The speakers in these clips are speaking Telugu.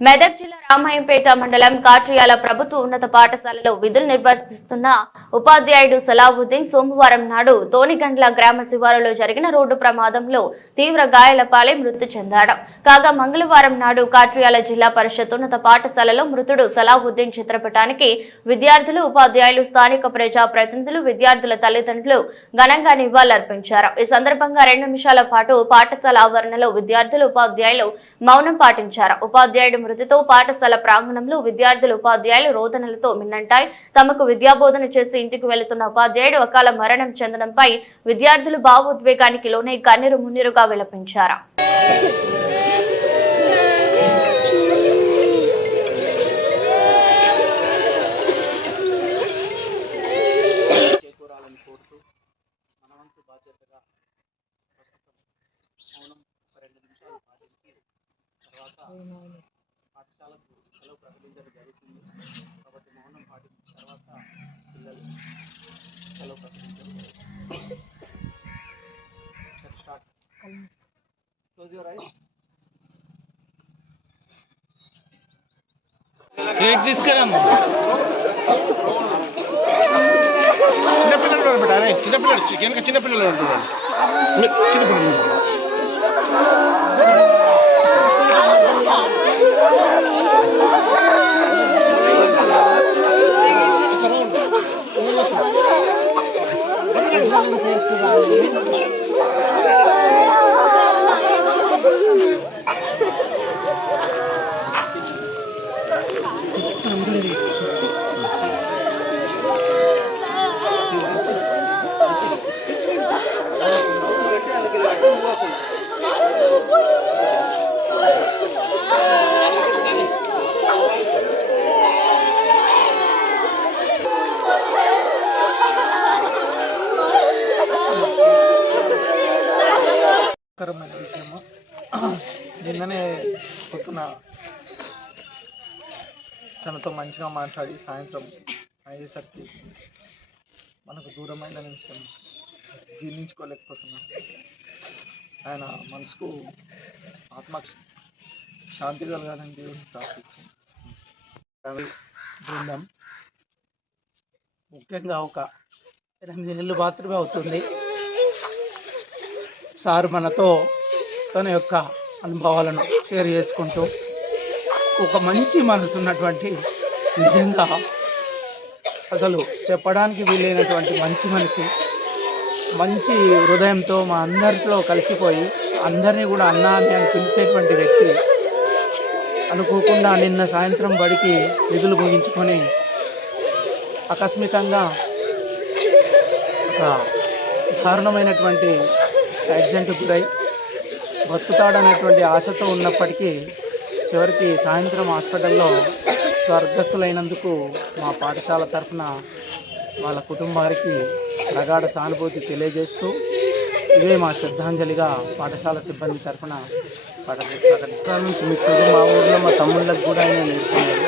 మెదక్ జిల్లా రామాయంపేట మండలం కాట్రియాల ప్రభుత్వ ఉన్నత పాఠశాలలో విధులు నిర్వర్తిస్తున్న ఉపాధ్యాయుడు సలావుద్దీన్ సోమవారం నాడు తోనిగండ్ల గ్రామ శివారులో జరిగిన రోడ్డు ప్రమాదంలో తీవ్ర గాయాలపాలై మృతి చెందాడు. కాగా మంగళవారం నాడు కాట్రియాల జిల్లా పరిషత్ ఉన్నత పాఠశాలలో మృతుడు సలావుద్దీన్ చిత్రపటానికి విద్యార్థులు ఉపాధ్యాయులు స్థానిక ప్రజా ప్రతినిధులు విద్యార్థుల తల్లిదండ్రులు ఘనంగా నివాళులర్పించారు. ఈ సందర్భంగా రెండు నిమిషాల పాటు పాఠశాల ఆవరణలో విద్యార్థులు ఉపాధ్యాయులు మౌనం పాటించారు. ఉపాధ్యాయుడు మృతితో పాఠశాల ప్రాంగణంలో విద్యార్థులు ఉపాధ్యాయులు రోదనలతో మిన్నంటాయి. తమకు విద్యాబోధన చేసి ఇంటికి వెళుతున్న ఉపాధ్యాయుడు అకాల మరణం చెందడంపై విద్యార్థులు భావోద్వేగానికి లోనే కన్నీరు మున్నీరుగా విలపించారు. తర్వాత పాఠశాలకు సెలవు ప్రకటించడం జరుగుతుంది start close your eyes plate తీసుకురామ్మా చిన్నపిల్లలు పెట్టారే చిన్నపిల్లలు వెనక చిన్నపిల్లలు ఉంటున్నారు చిన్నపిల్లలు కరమైన విషయము. నిన్ననే పొద్దున తనతో మంచిగా మాట్లాడి సాయంత్రం అయ్యేసరికి మనకు దూరమైన విషయం జీర్ణించుకోలేకపోతున్నాం. ఆయన మనసుకు ఆత్మ శాంతి కలగాలని దేవుని ప్రార్థిస్తున్నాం బృందం ముఖ్యంగా ఒక ఎనిమిది నెలలు మాత్రమే అవుతుంది. సార్ మనతో తన యొక్క అనుభవాలను షేర్ చేసుకుంటూ ఒక మంచి మనసు ఉన్నటువంటి నిజంగా అసలు చెప్పడానికి వీలైనటువంటి మంచి మనిషి మంచి హృదయంతో మా అందరిలో కలిసిపోయి అందరినీ కూడా అన్న అని అని పిలిచేటువంటి వ్యక్తి. అనుకోకుండా నిన్న సాయంత్రం బడికి విధులు ముగించుకొని ఆకస్మికంగా ఒక దారుణమైనటువంటి యాక్సిడెంట్ గురై బతుకుతాడనేటువంటి ఆశతో ఉన్నప్పటికీ చివరికి సాయంత్రం హాస్పిటల్లో స్వర్గస్థులైనందుకు మా పాఠశాల తరఫున వాళ్ళ కుటుంబానికి ప్రగాఢ సానుభూతి తెలియజేస్తూ ఇదే మా శ్రద్ధాంజలిగా పాఠశాల సిబ్బంది తరఫున ప్రకటిస్తాల నుంచి మిత్రుడు మా ఊర్లో మా తమ్ముళ్ళకి కూడా ఆయన నేర్చుకున్నారు.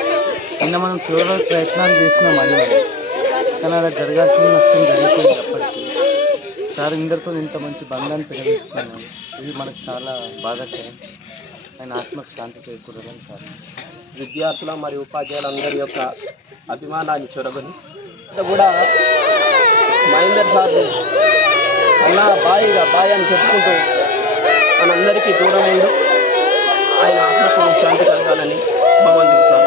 నిన్న మనం తీవ్ర ప్రయత్నాలు చేసినాం అని కానీ అలా జరగాల్సిన నష్టం జరిగిపోయింది అప్పటికి సార్ ఇందరితో ఇంత మంచి బంధాన్ని పెరగేసుకున్నాను ఇది మనకు చాలా బాధాకరం. ఆయన ఆత్మకు శాంతి చేకూరదని సార్. విద్యార్థుల మరియు ఉపాధ్యాయులందరి యొక్క అభిమానాన్ని చూడగని కూడా మహేందర్ సార్ అన్న బాయిగా బాయ్ అని చెప్పుకుంటూ మనందరికీ దూరం ఉండి ఆయన ఆత్మకు శాంతి కలగాలని భగవంతుడు